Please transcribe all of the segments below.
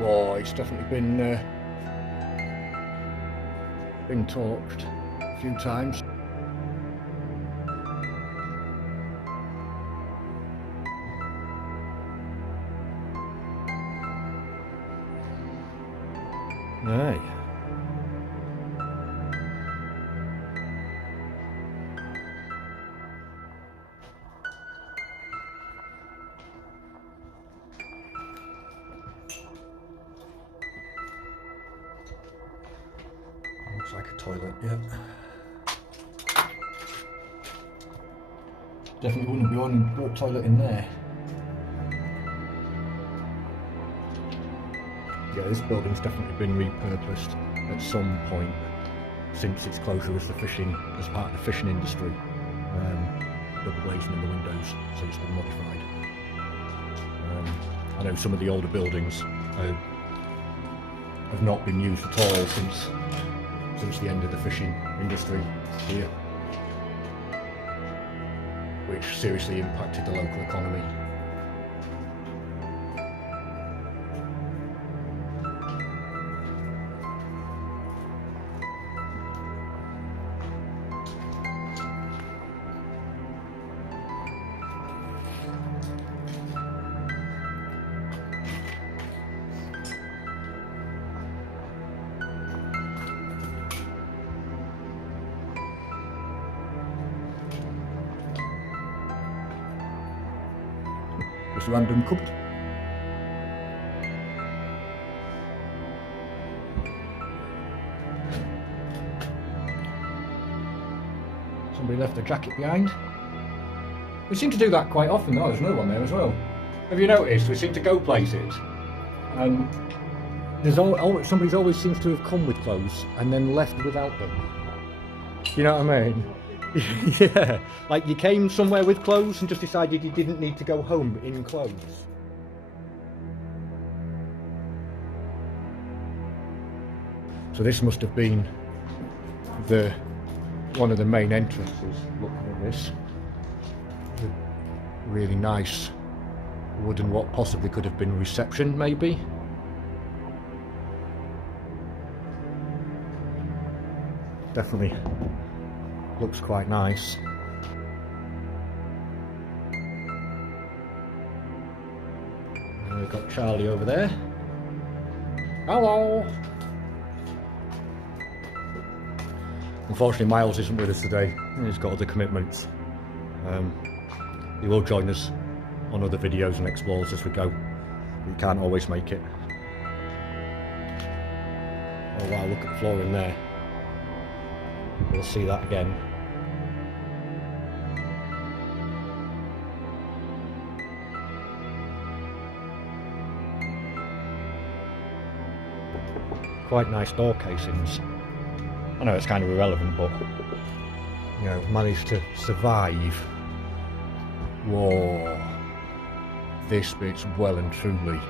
Well, it's definitely been torched a few times. Aye. Looks like a toilet, yeah. Definitely wouldn't be wanting to put a toilet in there. Yeah, this building's definitely been repurposed at some point since its closure as part of the fishing industry. Double glazing in the windows, so it's been modified. I know some of the older buildings have not been used at all since the end of the fishing industry here, which seriously impacted the local economy. Just random cupboard. Somebody left a jacket behind. We seem to do that quite often though, there's another one there as well. Have you noticed? We seem to go places and somebody always seems to have come with clothes and then left without them. You know what I mean? Yeah, like you came somewhere with clothes and just decided you didn't need to go home in clothes. So this must have been one of the main entrances. Looking at this, really nice wooden, what possibly could have been reception, maybe. Definitely looks quite nice. And we've got Charlie over there. Hello! Unfortunately, Miles isn't with us today. He's got other commitments. He will join us on other videos and explores as we go. He can't always make it. Oh wow, look at the floor in there. We'll see that again. Quite nice door casings. I know it's kind of irrelevant, but you know, managed to survive. Whoa, this bit's well and truly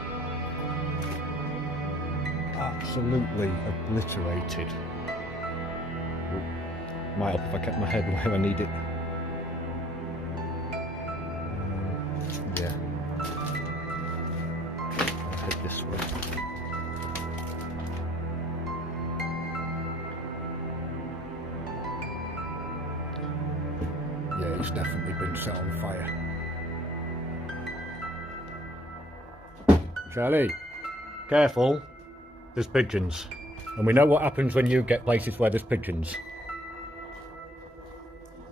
absolutely obliterated. Might help if I kept my head where I need it. Yeah, I'll head this way. Yeah, it's definitely been set on fire. Charlie, careful, there's pigeons. And we know what happens when you get places where there's pigeons.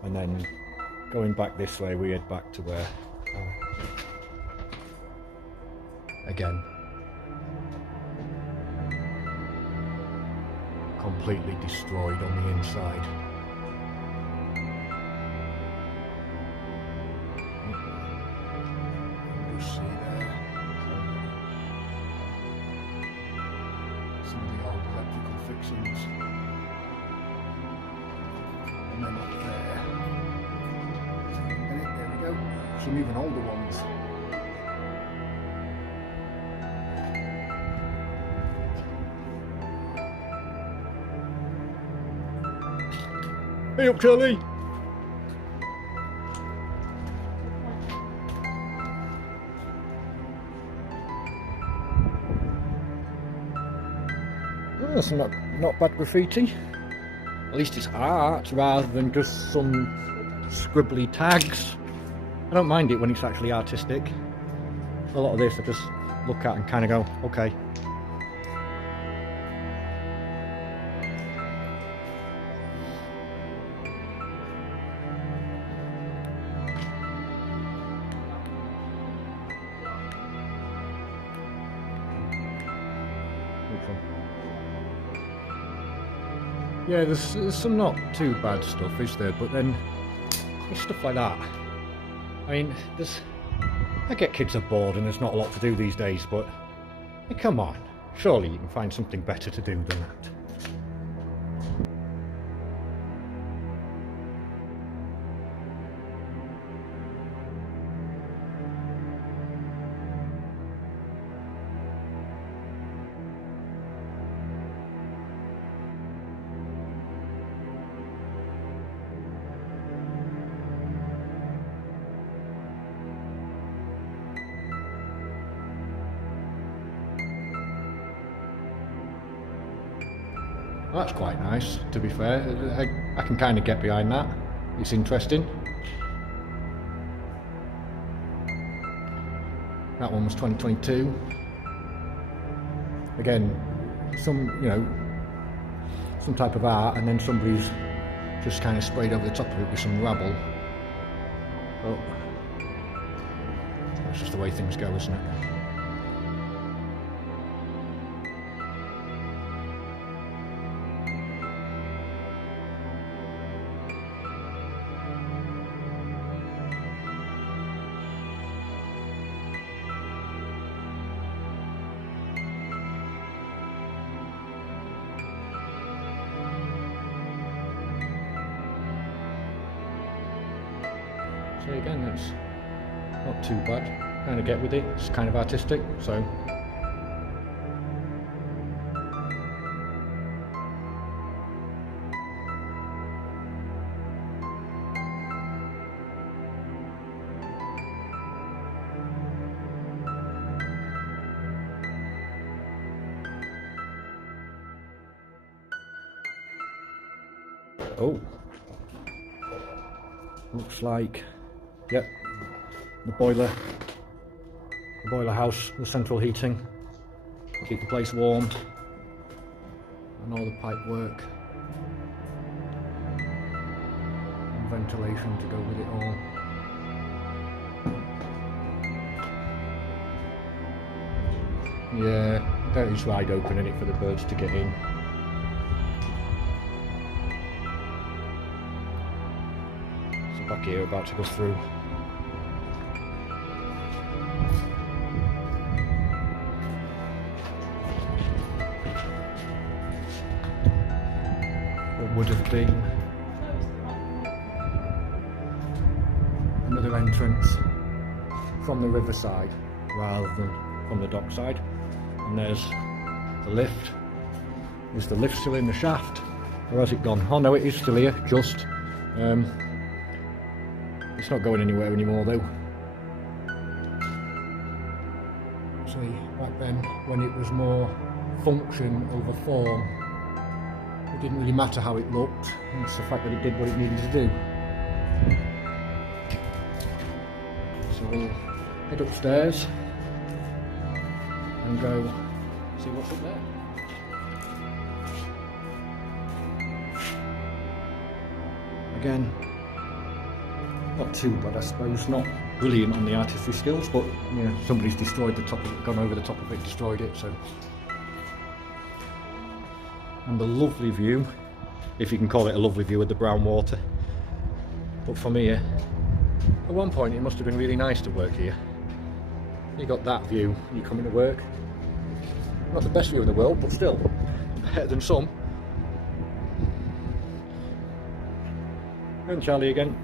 And then going back this way, we head back to where, again, completely destroyed on the inside. You see there some of the old electrical fixings, and then up there, there we go, some even older ones. Hey up, Charlie! That's not bad graffiti. At least it's art rather than just some scribbly tags. I don't mind it when it's actually artistic. A lot of this I just look at and kind of go, okay. Yeah, there's some not too bad stuff, is there? But then it's stuff like that. I mean, I get kids are bored and there's not a lot to do these days, but hey, come on, surely you can find something better to do than that. Well, that's quite nice, to be fair. I can kind of get behind that. It's interesting. That one was 2022. Again, some type of art, and then somebody's just kind of sprayed over the top of it with some rubble. But that's just the way things go, isn't it? So again, that's not too bad. Kind of get with it. It's kind of artistic, so. Oh, looks like. Yep, the boiler house, the central heating, keep the place warm, and all the pipe work, and ventilation to go with it all. Yeah, that is wide open in it for the birds to get in. So back here, about to go through. Would have been another entrance from the riverside rather than from the dockside. And there's the lift. Is the lift still in the shaft, or has it gone? Oh no, it is still here, just. It's not going anywhere anymore though. See, back then when it was more function over form, it didn't really matter how it looked, it's the fact that it did what it needed to do. So we'll head upstairs and go see what's up there. Again, not too bad I suppose, not brilliant on the artistry skills, but you know, somebody's destroyed the top of it, gone over the top of it, destroyed it, so. And the lovely view, if you can call it a lovely view, of the brown water. But from here, at one point it must have been really nice to work here. You got that view, you come into work. Not the best view in the world, but still better than some. And Charlie again.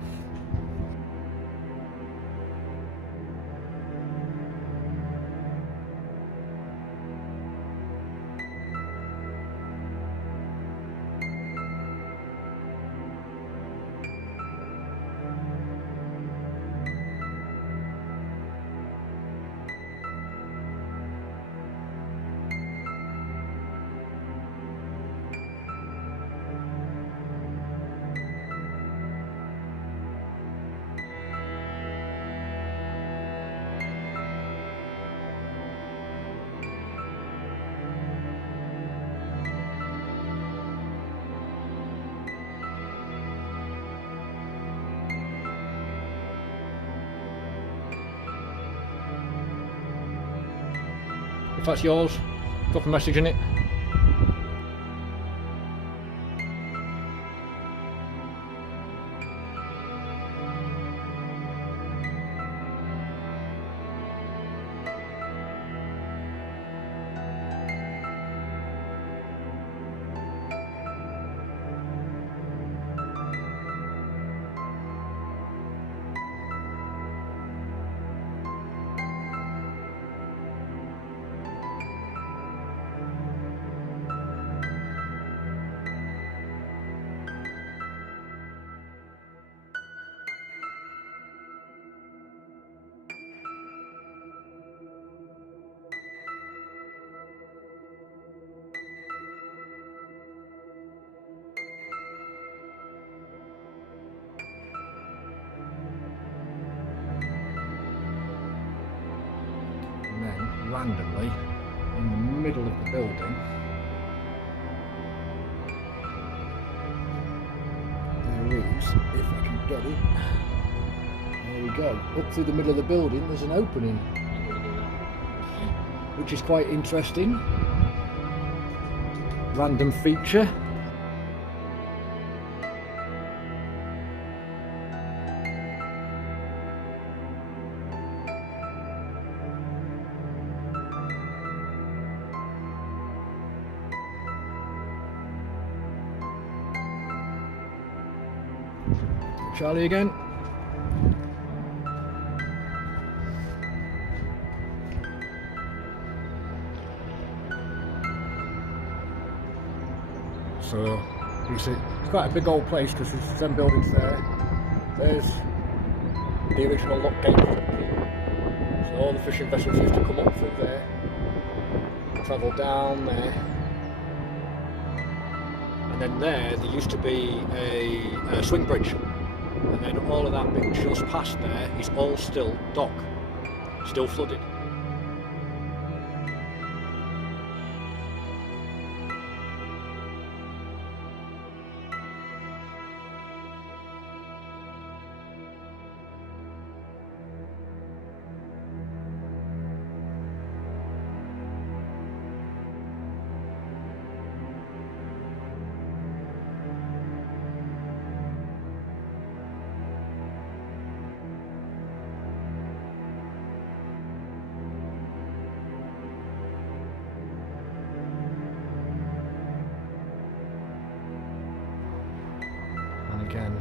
If that's yours, drop a message in it. And then, randomly, in the middle of the building, there is, if I can get it, there we go, up through the middle of the building there's an opening, which is quite interesting. Random feature. Charlie again. So you see, it's quite a big old place because there's some buildings there. There's the original lock gate. So all the fishing vessels used to come up through there, travel down there. And then there used to be a swing bridge. And then all of that bit just past there is all still dock, still flooded. Again,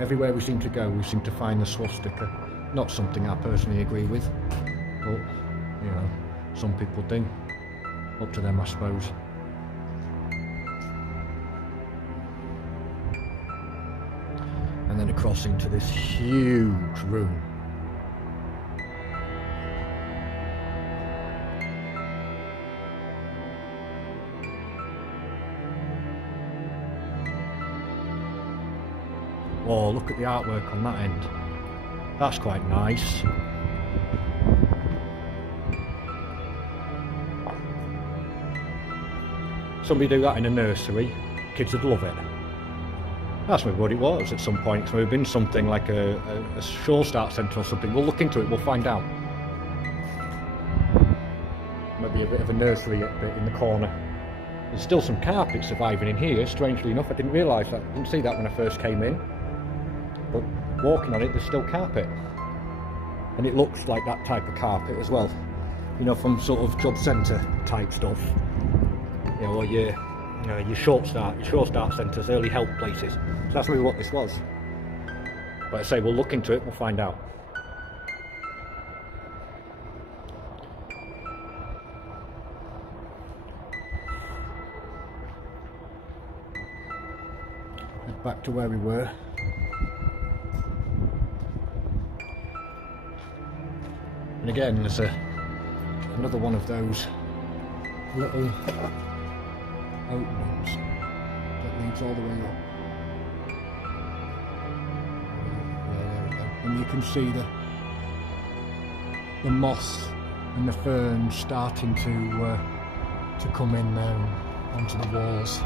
everywhere we seem to go, we seem to find the swastika. Not something I personally agree with, but you know, some people do. Up to them, I suppose. And then across into this huge room. Oh, look at the artwork on that end. That's quite nice. Somebody do that in a nursery, kids would love it. That's maybe what it was at some point. It's maybe been something like a shore start centre or something. We'll look into it, we'll find out. Maybe a bit of a nursery bit in the corner. There's still some carpet surviving in here, strangely enough. I didn't realise that, I didn't see that when I first came in. But walking on it, there's still carpet. And it looks like that type of carpet as well. You know, from sort of job centre type stuff. You know, or your short start centres, early help places. So that's really what this was. But I say, we'll look into it, we'll find out. Back to where we were. And again, there's another one of those little openings that leads all the way up. There we go. And you can see the moss and the ferns starting to come in now onto the walls.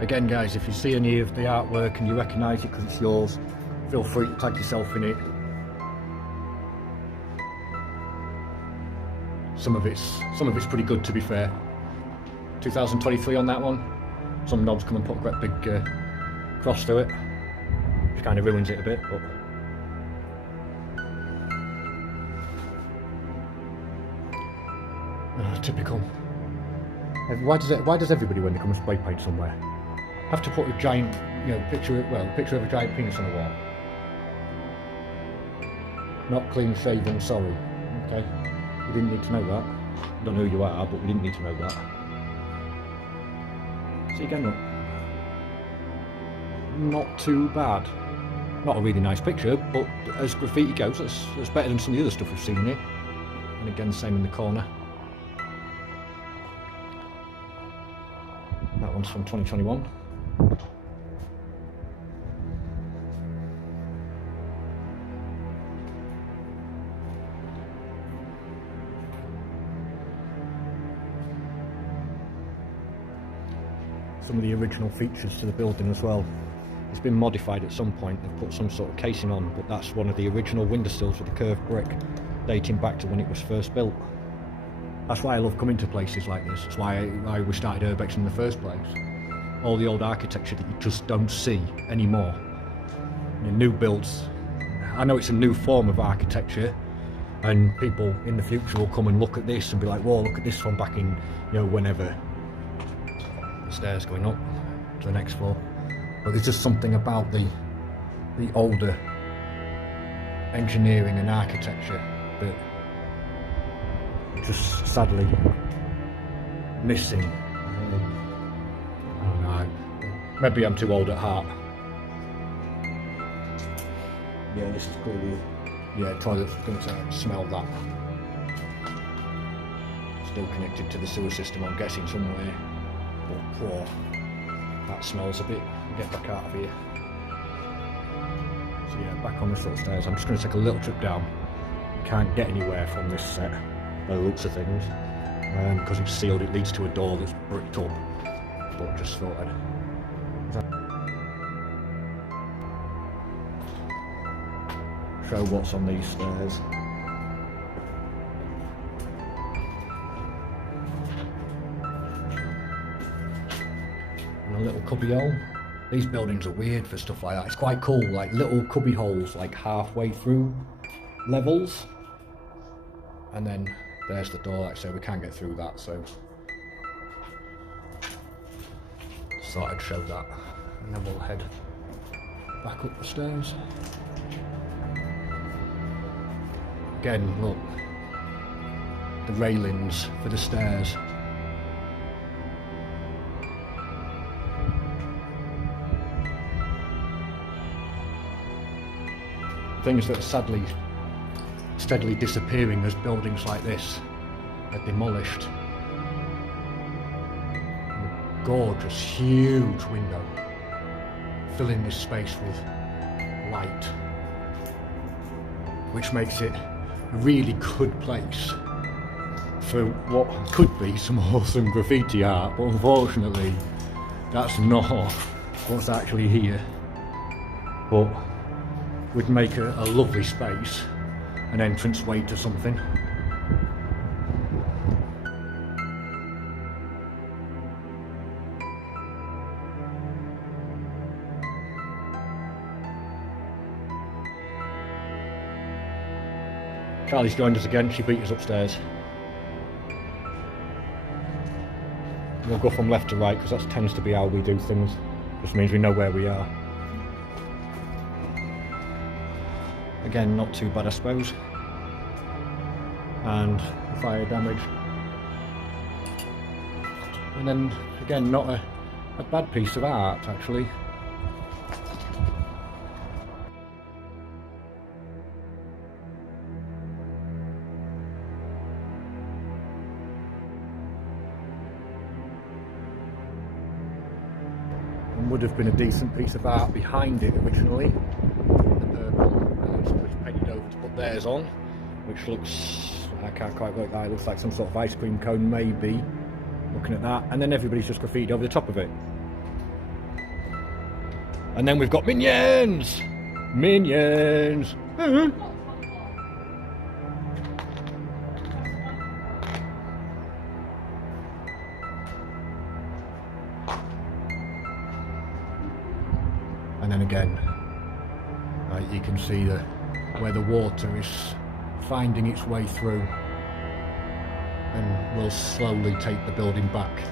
Again guys, if you see any of the artwork and you recognise it because it's yours, feel free to tag yourself in it. Some of it's pretty good, to be fair. 2023 on that one. Some knobs come and put quite a big cross through it, which kind of ruins it a bit, but typical. Why does everybody, when they come and spray paint somewhere, have to put a giant, picture of a giant penis on the wall? Not clean shaven, sorry. Okay, we didn't need to know that. I don't know who you are, but we didn't need to know that. See again, look. Not too bad. Not a really nice picture, but as graffiti goes, that's better than some of the other stuff we've seen here. And again, same in the corner. That one's from 2021. Some of the original features to the building as well. It's been modified at some point. They've put some sort of casing on, but that's one of the original windowsills with the curved brick, dating back to when it was first built. That's why I love coming to places like this. That's why we started Urbex in the first place. All the old architecture that you just don't see anymore. The new builds, I know it's a new form of architecture, and people in the future will come and look at this and be like, whoa, look at this one back in, whenever. The stairs going up to the next floor. But there's just something about the older engineering and architecture that just sadly missing. I don't know. Maybe I'm too old at heart. Yeah, this is clearly. Yeah, toilet's going to smell that. Still connected to the sewer system, I'm guessing, somewhere. Oh, that smells a bit. Get back out of here. So yeah, back on this little stairs. I'm just going to take a little trip down. Can't get anywhere from this set by the looks of things, because it's sealed. It leads to a door that's bricked up, but just thought I'd show what's on these stairs. A little cubby hole. These buildings are weird for stuff like that. It's quite cool, like little cubby holes like halfway through levels, and then there's the door. Like I say, we can't get through that, so just thought I'd show that, and then we'll head back up the stairs. Again, look, the railings for the stairs. Things that are sadly steadily disappearing as buildings like this are demolished. And a gorgeous, huge window filling this space with light, which makes it a really good place for what could be some awesome graffiti art, but unfortunately that's not what's actually here. But would make a lovely space, an entranceway to something. Charlie's joined us again. She beat us upstairs. We'll go from left to right because that tends to be how we do things. Just means we know where we are. Again, not too bad, I suppose. And fire damage. And then, again, not a bad piece of art, actually. And would have been a decent piece of art behind it originally. Painted over to put theirs on, which looks, I can't quite work that out, it looks like some sort of ice cream cone maybe, looking at that, and then everybody's just graffitied over the top of it. And then we've got minions! Minions! And then again, you can see where the water is finding its way through, and will slowly take the building back.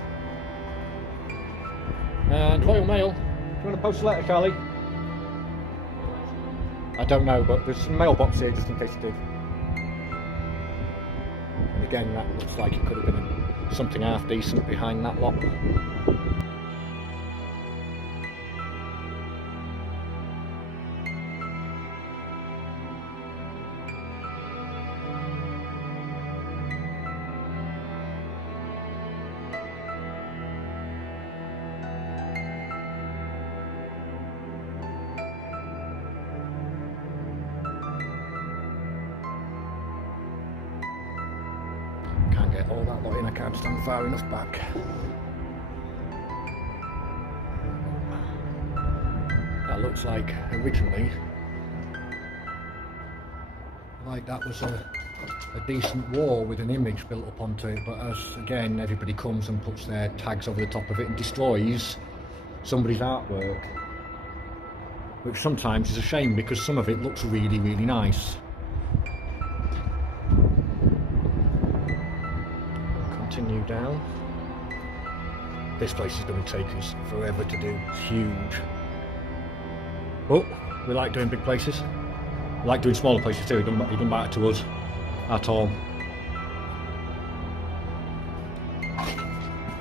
And Royal Mail, do you want to post a letter, Charlie? I don't know, but there's some mailbox here just in case you do. And again, that looks like it could have been something half decent behind that lot. Can't get all that lot in, I can't stand far enough back. That looks like originally, like that was a decent wall with an image built up onto it, but as again everybody comes and puts their tags over the top of it and destroys somebody's artwork, which sometimes is a shame because some of it looks really, really nice. Continue down. This place is going to take us forever to do. It's huge. But we like doing big places. We like doing smaller places too. It doesn't matter to us at all.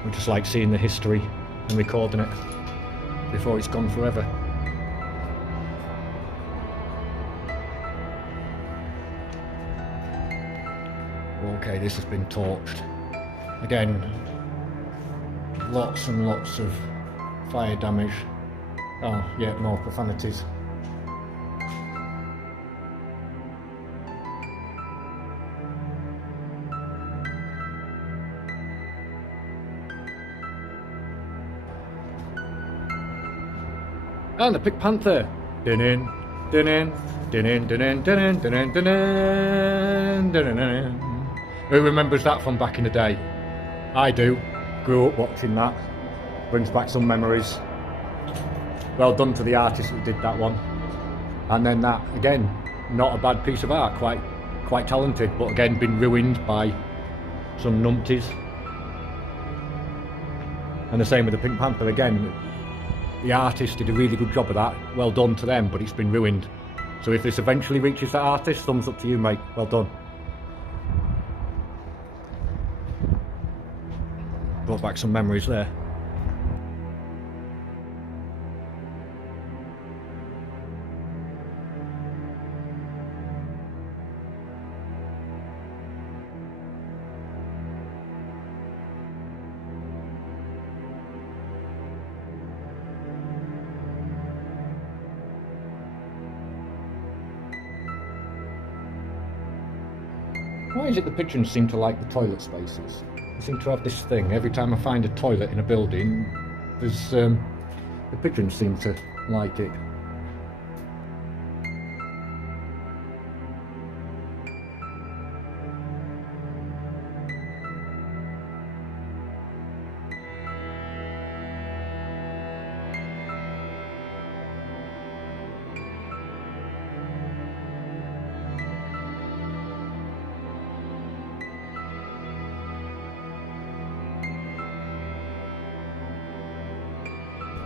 We just like seeing the history and recording it before it's gone forever. Okay, this has been torched. Again, lots and lots of fire damage. Oh, yeah, more profanities. And the Pink Panther. Din-in, din-in, din-in, din-in, din-in, din-in, din-in, din-in. Who remembers that from back in the day? I do. Grew up watching that. Brings back some memories. Well done to the artist who did that one. And then that, again, not a bad piece of art. Quite talented, but again, been ruined by some numpties. And the same with the Pink Panther. Again, the artist did a really good job of that. Well done to them, but it's been ruined. So if this eventually reaches that artist, thumbs up to you, mate. Well done. Brought back some memories there. Why is it the pigeons seem to like the toilet spaces? They seem to have this thing. Every time I find a toilet in a building, there's the pigeons seem to like it.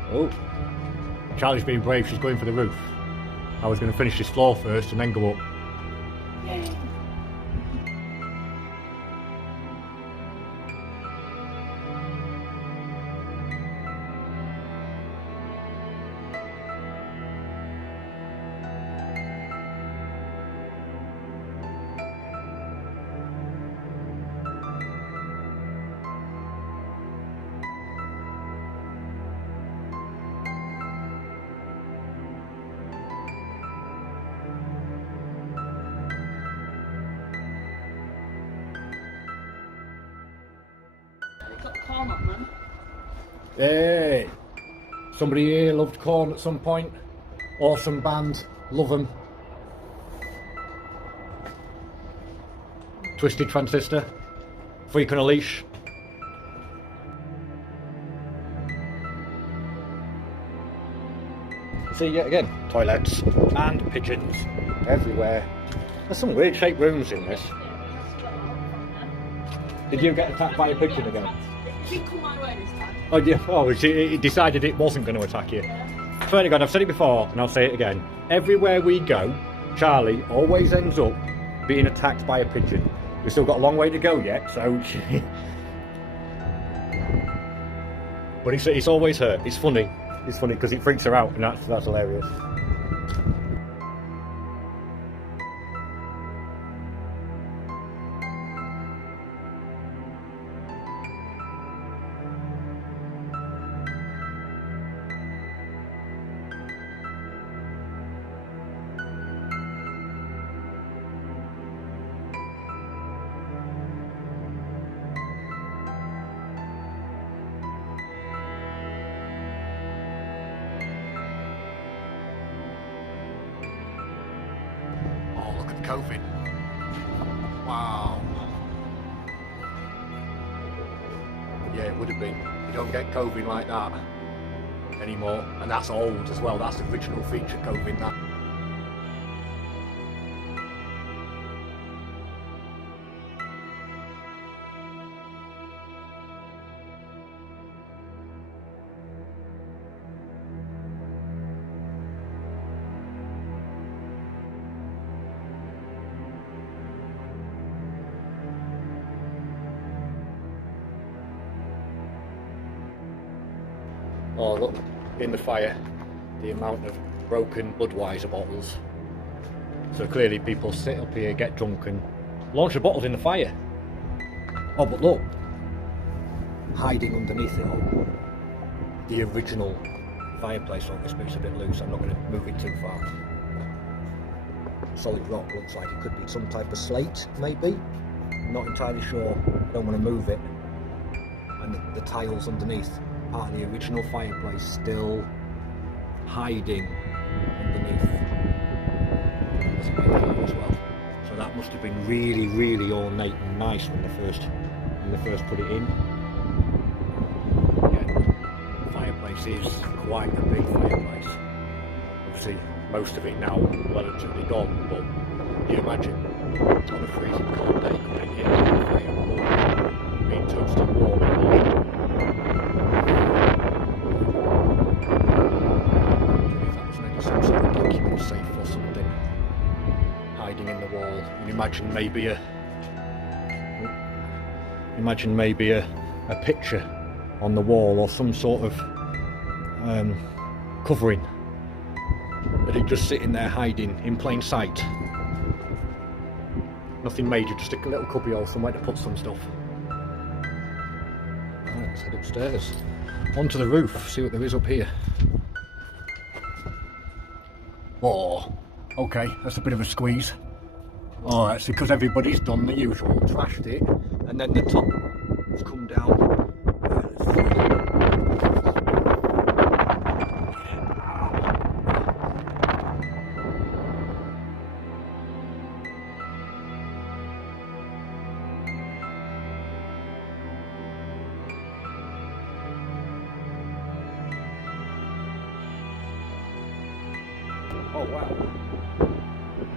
Oh, Charlie's being brave, she's going for the roof. I was going to finish this floor first and then go up. Yay. Got the corn up, man. Hey! Somebody here loved Corn at some point. Awesome band, love them. Twisted Transistor, Freak on a Leash. See, yet again, toilets and pigeons everywhere. There's some weird shaped rooms in this. Did you get attacked by a pigeon again? It didn't come my way this time. Oh, yeah. Oh, it decided it wasn't going to attack you. Swear to God, I've said it before and I'll say it again. Everywhere we go, Charlie always ends up being attacked by a pigeon. We've still got a long way to go yet, so... But it's always her. It's funny. It's funny because it freaks her out and that's hilarious. COVID. Wow. Yeah, it would have been. You don't get COVID like that anymore. And that's old as well. That's the original feature COVID, that. Oh look, in the fire, the amount of broken Budweiser bottles. So clearly people sit up here, get drunk and launch the bottles in the fire. Oh, but look, hiding underneath it all, the original fireplace. Oh, this bit's a bit loose, I'm not going to move it too far. Solid rock, looks like it could be some type of slate, maybe. Not entirely sure, don't want to move it. And the tiles underneath. Part of the original fireplace still hiding underneath. There's a bit there as well. So that must have been really, really ornate and nice when they first put it in. Again, the fireplace is quite a big fireplace. Obviously, most of it now relatively gone, but you imagine on a freezing cold day coming here to the fire, being toasted warm in here. Safe or something hiding in the wall. And imagine maybe a picture on the wall or some sort of covering that it just sitting there hiding in plain sight. Nothing major, just a little cubbyhole somewhere to put some stuff. Right, let's head upstairs onto the roof, see what there is up here. Oh, okay, that's a bit of a squeeze. Oh, that's because everybody's done the usual, trashed it, and then the top has come down. Oh wow!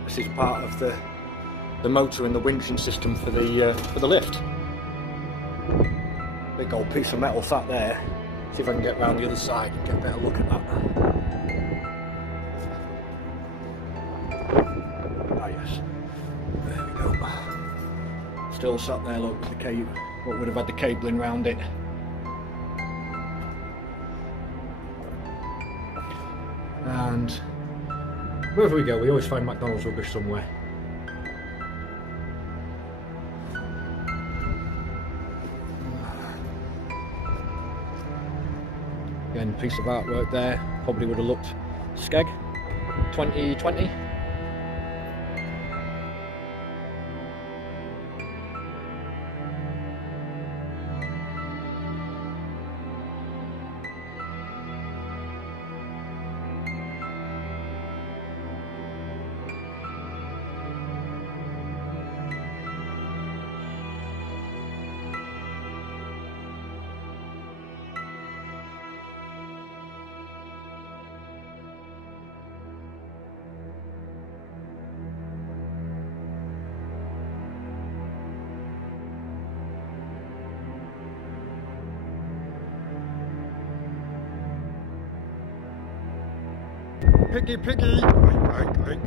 This is part of the motor and the winching system for the lift. Big old piece of metal sat there. See if I can get round the other side and get a better look at that. Ah yes, there we go. Still sat there, look, the cable. What would have had the cabling round it. And wherever we go, we always find McDonald's rubbish somewhere. Again, piece of artwork there. Probably would have looked skeg. 2020. Piggy, piggy! Right.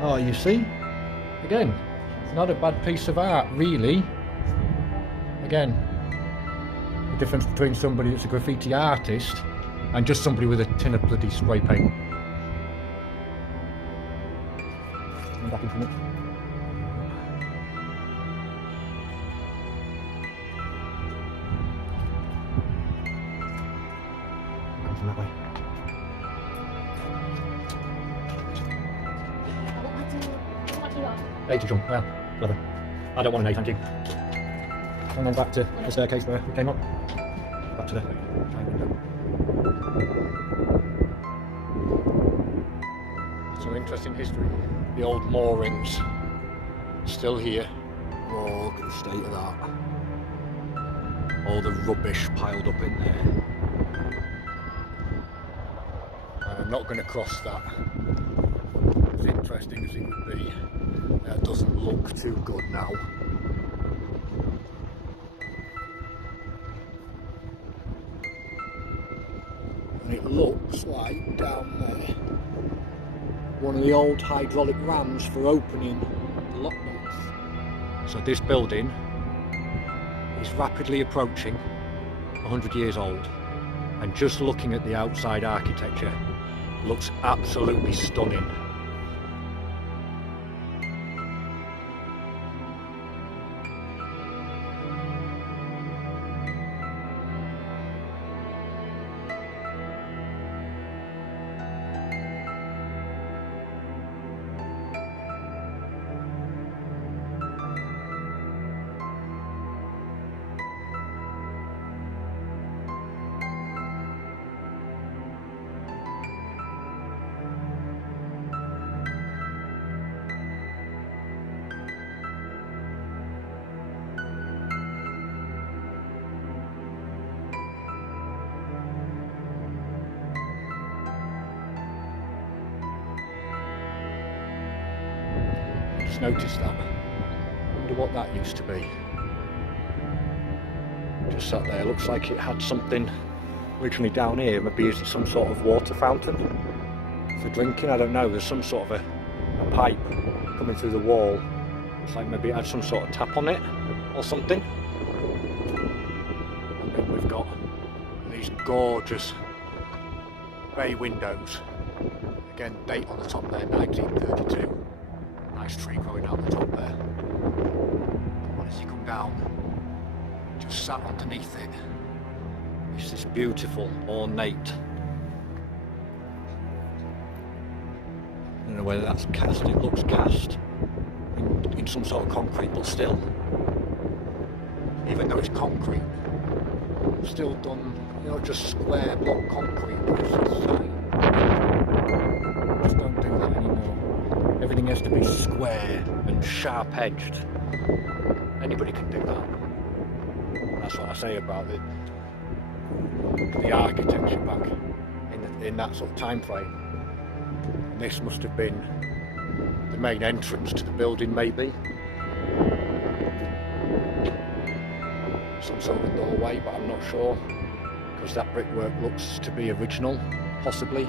Oh, you see? Again, not a bad piece of art, really. Again, the difference between somebody that's a graffiti artist and just somebody with a tin of bloody spray paint. Back into it. Comes that way. Eight to jump, well, clever. I don't want an 8, thank you. And then back to the staircase where we came up. Back to the window. Some interesting history. The old moorings, still here. Oh, look at the state of that. All the rubbish piled up in there. I'm not going to cross that. As interesting as it would be. That doesn't look too good now. And it looks like down there, one of the old hydraulic rams for opening the lock nuts. So this building is rapidly approaching 100 years old, and just looking at the outside architecture looks absolutely stunning. Just noticed that. I wonder what that used to be. Just sat there, looks like it had something originally down here. Maybe it's some sort of water fountain for drinking, I don't know. There's some sort of a pipe coming through the wall. It's like maybe it had some sort of tap on it or something. And then we've got these gorgeous bay windows. Again, date on the top there, 1932. Nice tree growing out the top there. And as you come down, just sat underneath it, it's this beautiful, ornate. I don't know whether that's cast, it looks cast in some sort of concrete, but still, even though it's concrete, still done, you know, just square block concrete. Just don't do that anymore. Everything has to be square and sharp edged. Anybody can do that. That's what I say about the architecture back in that sort of time frame. And this must have been the main entrance to the building, maybe. Some sort of doorway, but I'm not sure, because that brickwork looks to be original, possibly.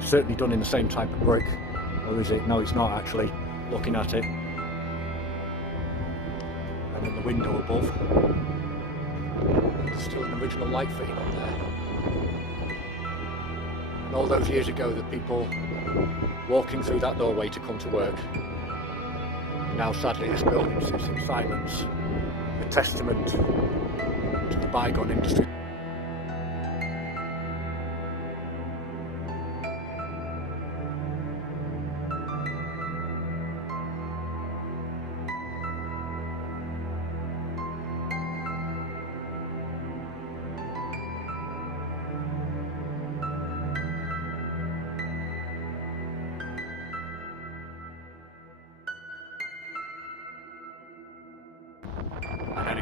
Certainly done in the same type of brick. Or is it? No, it's not actually, looking at it. And then the window above. There's still an original light fitting on there. And all those years ago, the people walking through that doorway to come to work. Now sadly this building sits in silence. A testament to the bygone industry.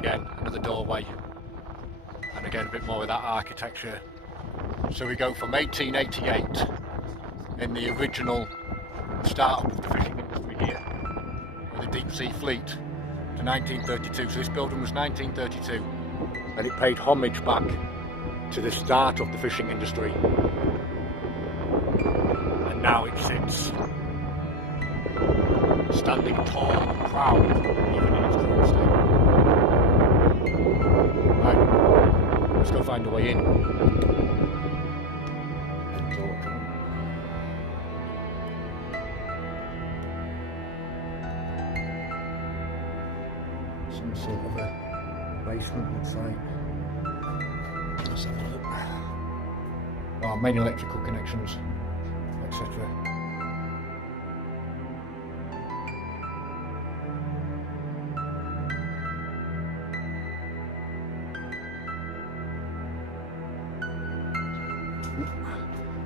again, another doorway, and again a bit more of that architecture. So we go from 1888 in the original start of the fishing industry here with the deep sea fleet to 1932. So this building was 1932 and it paid homage back to the start of the fishing industry, and now it sits standing tall and proud even in its current state. Right, let's go find a way in. Some sort of a basement looks like. Let's have a look. Oh, main electrical connections, etc.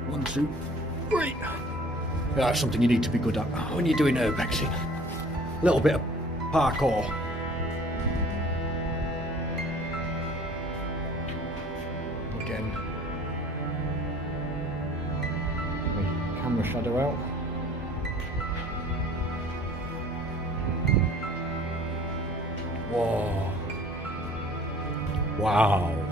One, two, three. Yeah, that's something you need to be good at when you're doing urbexing. A little bit of parkour. Again, my camera shadow out. Whoa! Wow!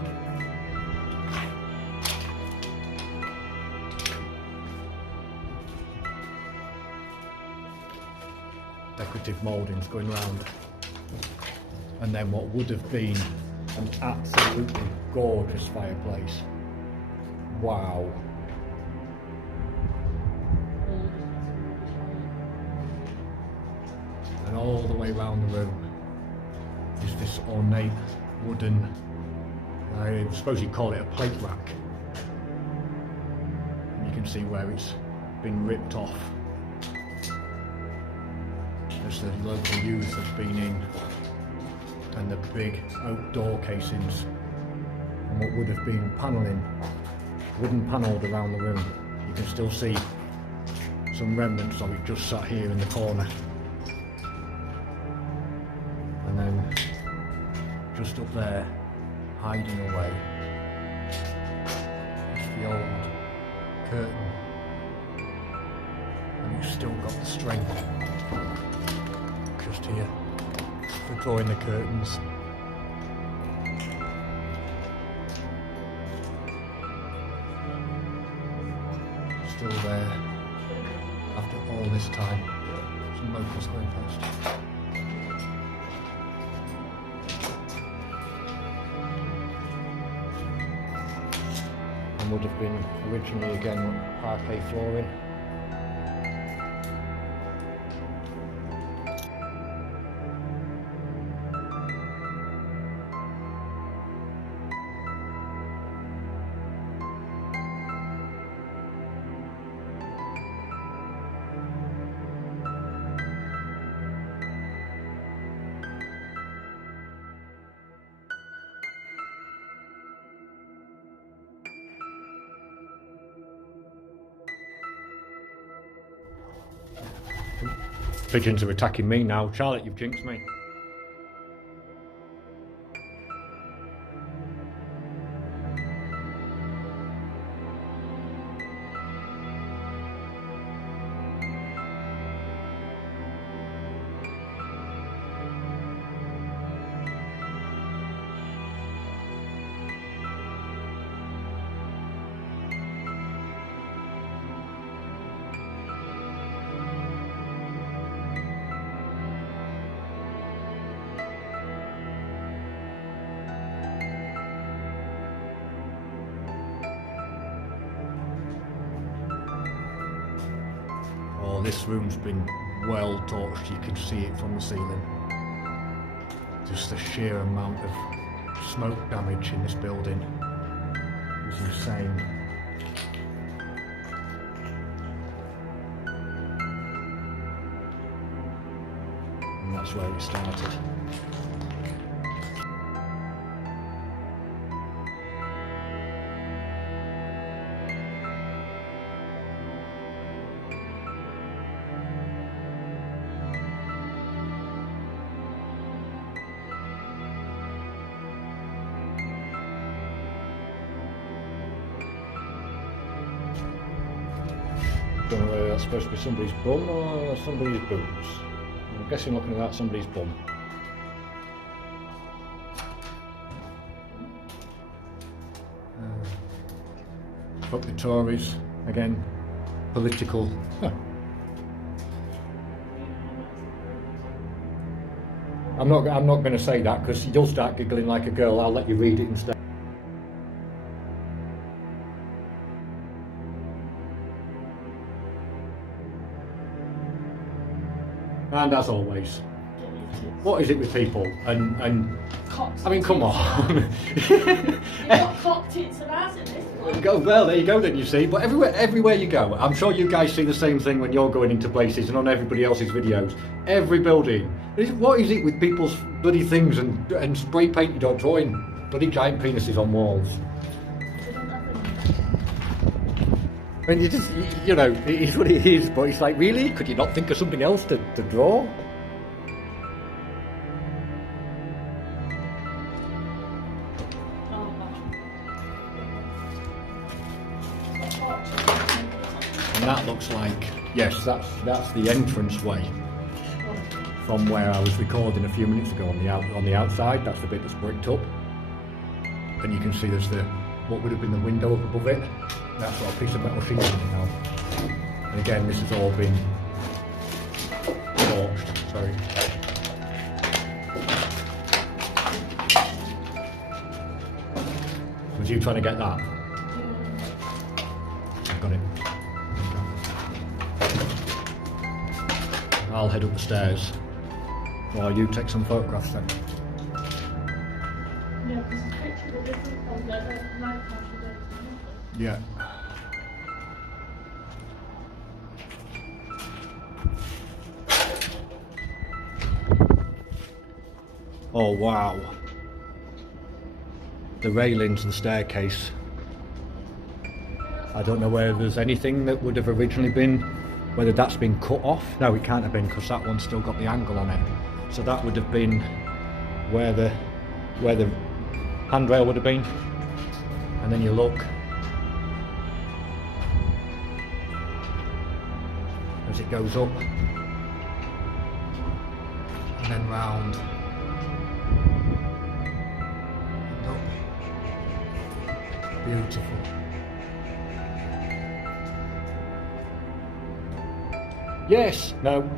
Decorative mouldings going round, and then what would have been an absolutely gorgeous fireplace. Wow. And all the way around the room is this ornate wooden, I suppose you'd call it a plate rack. And you can see where it's been ripped off as the local youth have been in, and the big oak door casings and what would have been panelling, wooden panelled around the room. You can still see some remnants of it just sat here in the corner. And then just up there, hiding away, is the old curtain, and it's still got the strength just here for drawing the curtains. Still there after all this time. Some locals going past. And would have been originally again parquet flooring. Pigeons are attacking me now. Charlotte, you've jinxed me. Oh, this room's been well torched, you can see it from the ceiling. Just the sheer amount of smoke damage in this building is insane. And that's where it started. don't know whether that's supposed to be somebody's bum or somebody's boobs. I'm guessing looking at that, somebody's bum. Fuck the Tories, again, political. Huh. I'm not going to say that because you'll start giggling like a girl. I'll let you read it instead. And as always, what is it with people? And Cocked I mean, come on. You've got cocked tits and ass in this one. Well, there you go then, you see. But everywhere you go, I'm sure you guys see the same thing when you're going into places and on everybody else's videos. Every building. What is it with people's bloody things and spray painted or drawing bloody giant penises on walls? I mean, you know, it is what it is, but it's like, really? Could you not think of something else to draw? And that looks like, yes, that's the entrance way from where I was recording a few minutes ago on the outside. That's the bit that's bricked up, and you can see there's what would have been the window up above it. That's got a piece of metal sheet in it now. And again, this has all been torched. Sorry. Was you trying to get that? I've got it. I'll head up the stairs while you take some photographs then. Yeah, because the picture will be different from the night after. Yeah. Oh wow. The railings and the staircase. I don't know whether there's anything that would have originally been, whether that's been cut off. No, it can't have been because that one's still got the angle on it. So that would have been where the handrail would have been. And then you look as it goes up and then round and up. Beautiful. Yes, no.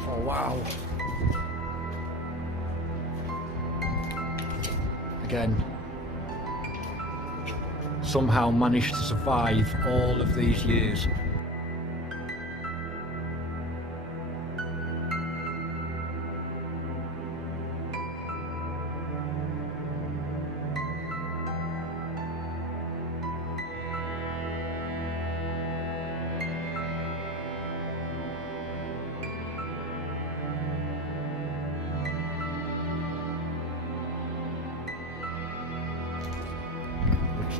Oh wow. Again, somehow managed to survive all of these years.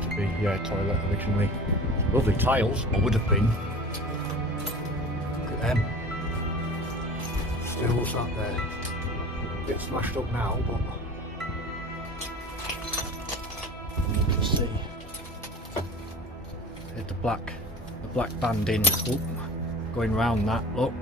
To be, yeah, toilet originally. Lovely tiles, or would have been. Look at them. Still sat there. A bit smashed up now, but you can see. Hit the black banding. Oh, going round that, look.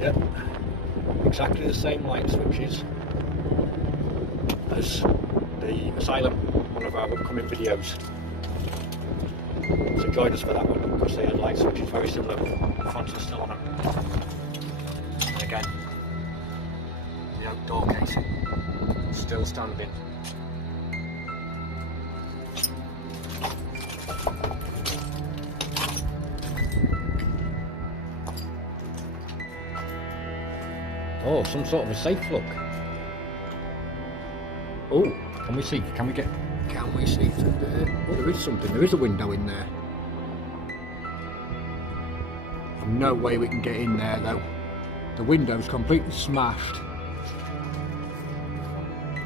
Yep, exactly the same light switches as the asylum, one of our upcoming videos. So join us for that one because they had light switches very similar, the front is still on them. And again, the outdoor casing still standing. Oh, some sort of a safe look. Oh, can we see through there? Oh, there is something. There is a window in there. No way we can get in there though. The window's completely smashed.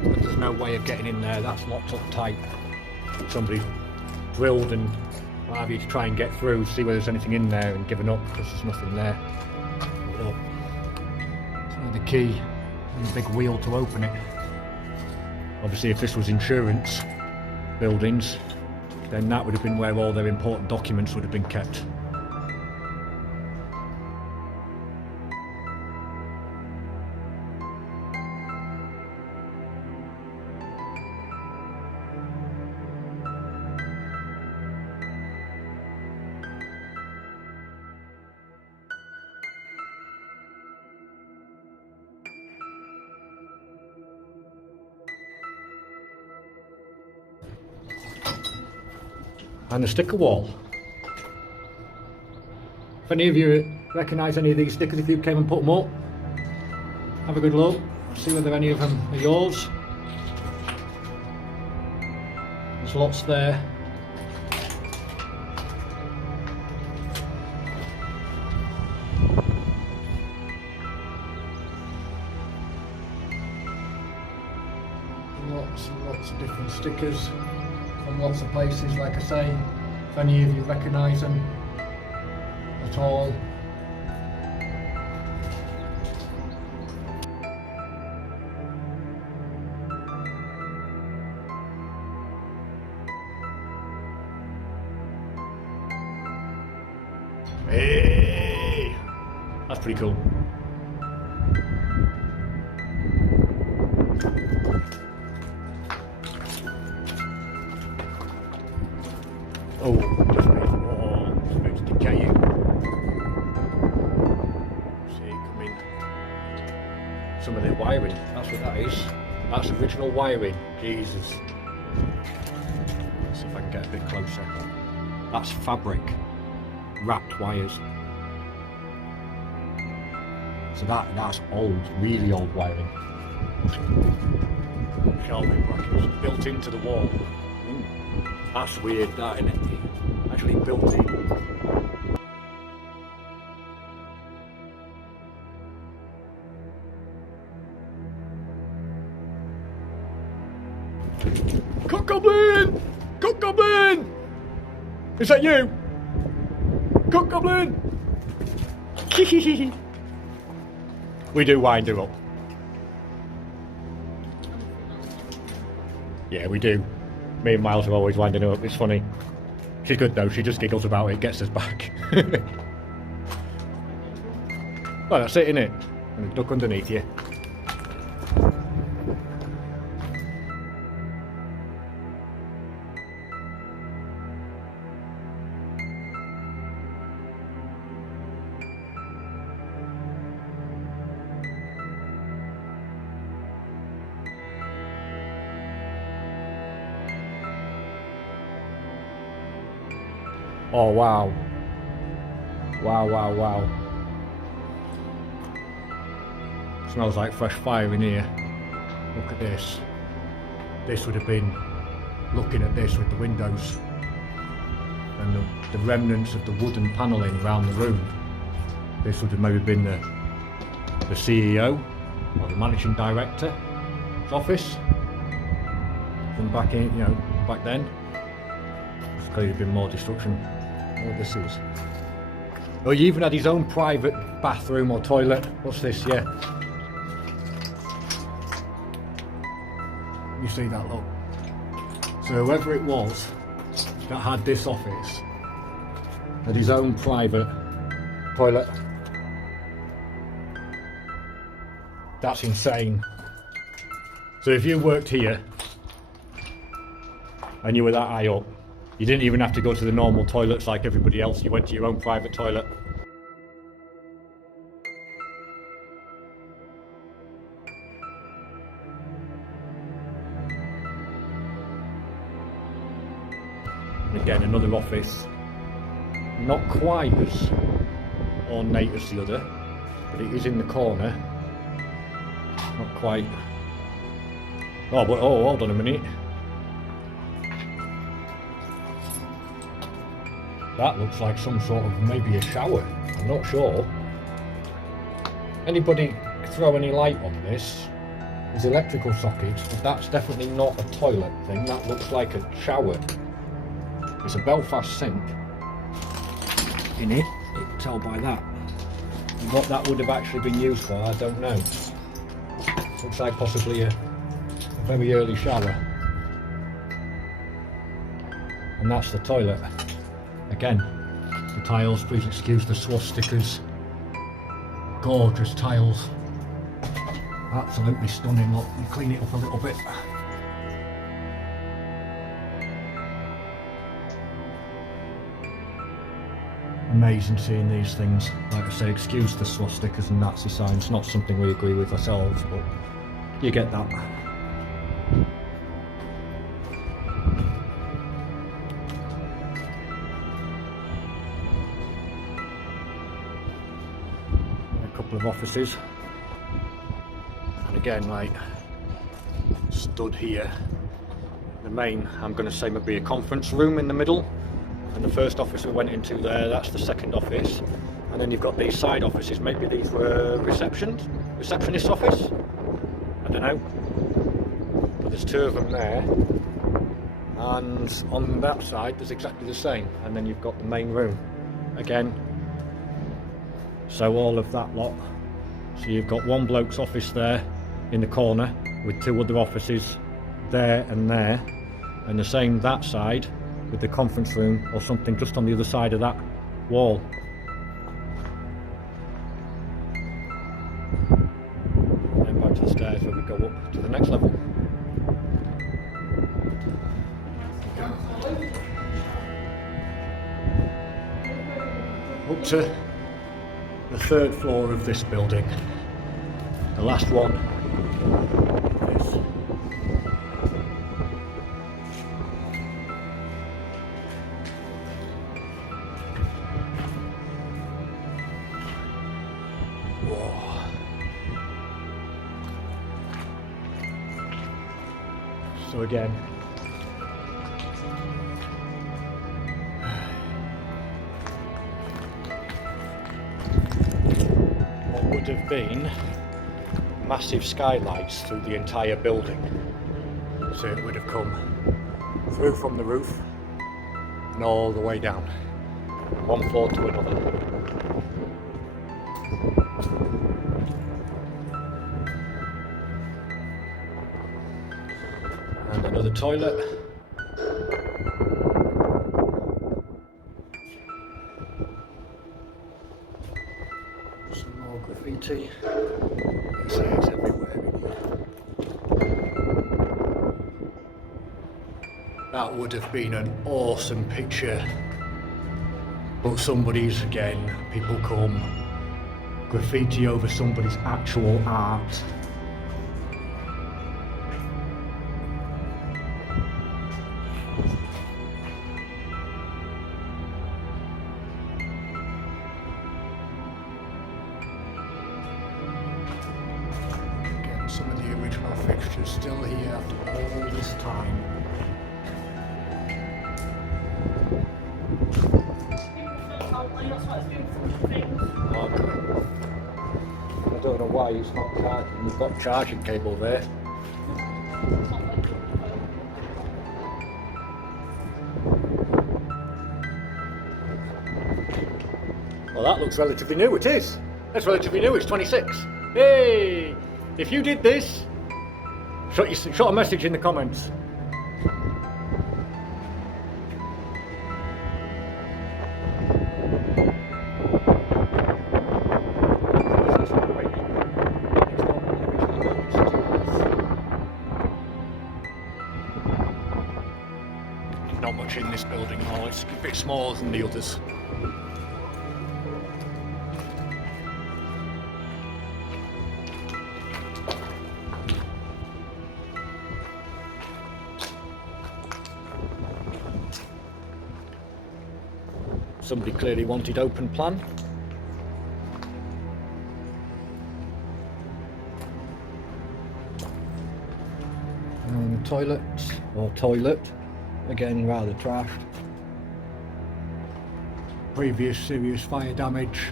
But there's no way of getting in there. That's locked up tight. Somebody drilled and what have you, to try and get through, see whether there's anything in there, and given up because there's nothing there. So the key and the big wheel to open it. Obviously, if this was insurance buildings, then that would have been where all their important documents would have been kept. And a sticker wall. If any of you recognise any of these stickers, if you came and put them up, have a good look, see whether any of them are yours. There's lots there. Lots and lots of different stickers from lots of places, like I say. If any of you recognise them at all. Hey! That's pretty cool. Oh, just made the wall, just about to decay it. See it coming. Some of the wiring, that's what that is. That's original wiring. Jesus. Let's see if I can get a bit closer. That's fabric, wrapped wires. So that's old, really old wiring. Shelving brackets built into the wall. That's weird, that, isn't it? Actually built in. Cook Goblin! Cook Goblin! Is that you? Cook Goblin! We do wind her up. Yeah, we do. Me and Miles are always winding her up, it's funny. She's good though, she just giggles about it, gets us back. Well, that's it, innit? And a duck underneath you. Oh wow. Wow, wow, wow. Smells like fresh fire in here. Look at this. This would have been looking at this with the windows and the remnants of the wooden panelling around the room. This would have maybe been the CEO or the managing director's office from back in, you know, back then. There's clearly been more destruction. What this is. Oh, he even had his own private bathroom or toilet. What's this? Yeah. You see that, look. So whoever it was that had this office had his own private toilet. That's insane. So if you worked here and you were that high up, you didn't even have to go to the normal toilets like everybody else. You went to your own private toilet. And again, another office. Not quite as ornate as the other, but it is in the corner. Not quite. Oh, but oh, hold on a minute. That looks like some sort of maybe a shower. I'm not sure. Anybody throw any light on this? There's electrical sockets, but that's definitely not a toilet thing. That looks like a shower. It's a Belfast sink. in it, you can tell by that. And what that would have actually been used for, I don't know. Looks like possibly a very early shower. And that's the toilet. Again, the tiles, please excuse the swastikas. Gorgeous tiles. Absolutely stunning. Look, you clean it up a little bit. Amazing seeing these things. Like I say, excuse the swastikas and Nazi signs. Not something we agree with ourselves, but you get that. A couple of offices. And again, like, stood here. The main, I'm going to say, would be a conference room in the middle. And the first office we went into there, that's the second office. And then you've got these side offices. Maybe these were receptionist's office? I don't know. But there's two of them there. And on that side, there's exactly the same. And then you've got the main room. Again. So all of that lot. So you've got one bloke's office there in the corner with two other offices there and there. And the same that side with the conference room or something just on the other side of that wall. And then back to the stairs where we go up to the next level. Up to the third floor of this building. The last one. This. So again, what would have been massive skylights through the entire building. So it would have come through from the roof and all the way down, one floor to another. And another toilet. Some more graffiti. It's everywhere in here. That would have been an awesome picture. But somebody's, again, people come, graffiti over somebody's actual art. Some of the original fixtures still here after all this time. I don't know why it's not charging. We've got a charging cable there. Well, that looks relatively new. It is. That's relatively new. It's 26. Hey! If you did this, shot a message in the comments. Not much in this building at all. It's a bit smaller than the others. Somebody clearly wanted open plan. And toilet, again rather trashed. Previous serious fire damage.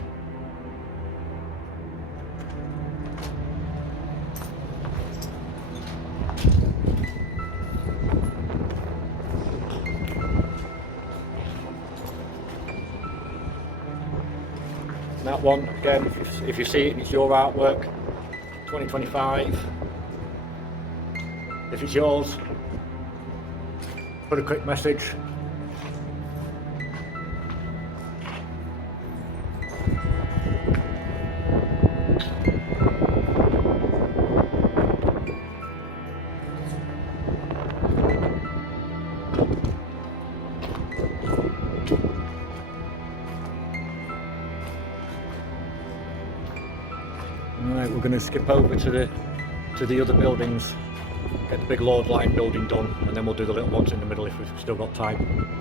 that one. Again, if you see it and it's your artwork, 2025. If it's yours, put a quick message. Right, we're going to skip over to the other buildings, get the big Lord Line building done, and then we'll do the little ones in the middle if we've still got time.